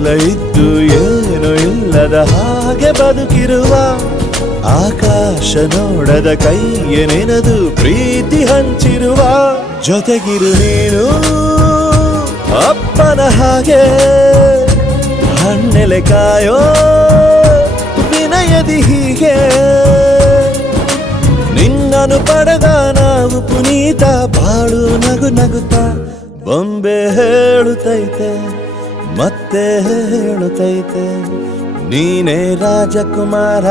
ಎಲ್ಲ ಇದ್ದು ಏನು ಇಲ್ಲದ ಹಾಗೆ ಬದುಕಿರುವ ಆಕಾಶ ನೋಡದ ಕೈಯ ನೆನೆದು ಪ್ರೀತಿ ಹಂಚಿರುವ ಜೊತೆಗಿರು ನೀನು ಅಪ್ಪನ ಹಾಗೆ ಹಣ್ಣೆಲೆ ಕಾಯೋ ವಿನಯದಿ ಹೀಗೆ ನಿನ್ನನು ಪಡೆದ ನಾವು ಪುನೀತ ಬಾಳು ನಗು ನಗುತ್ತಾ ಬೊಂಬೆ ಹೇಳುತ್ತೈತೆ ಮತ್ತೆ ಹೇಳುತ್ತೈತೆ ನೀನೇ ರಾಜಕುಮಾರ.